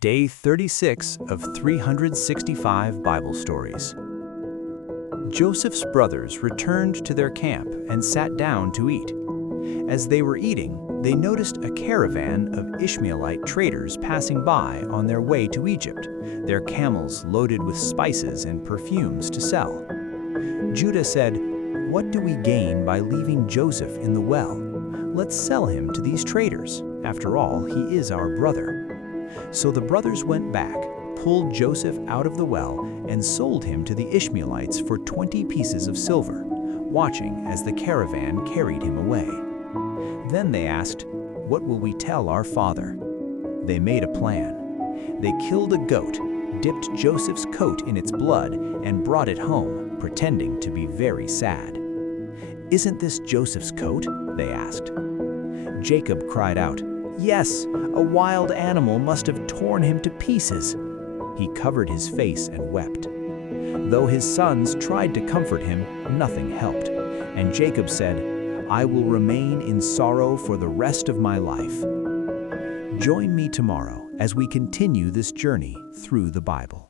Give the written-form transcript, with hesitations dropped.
Day 36 of 365 Bible Stories. Joseph's brothers returned to their camp and sat down to eat. As they were eating, they noticed a caravan of Ishmaelite traders passing by on their way to Egypt, their camels loaded with spices and perfumes to sell. Judah said, "What do we gain by leaving Joseph in the well? Let's sell him to these traders. After all, he is our brother." So the brothers went back, pulled Joseph out of the well, and sold him to the Ishmaelites for 20 pieces of silver, watching as the caravan carried him away. Then they asked, "What will we tell our father?" They made a plan. They killed a goat, dipped Joseph's coat in its blood, and brought it home, pretending to be very sad. "Isn't this Joseph's coat?" they asked. Jacob cried out, "Yes, a wild animal must have torn him to pieces." He covered his face and wept. Though his sons tried to comfort him, nothing helped, and Jacob said, "I will remain in sorrow for the rest of my life." Join me tomorrow as we continue this journey through the Bible.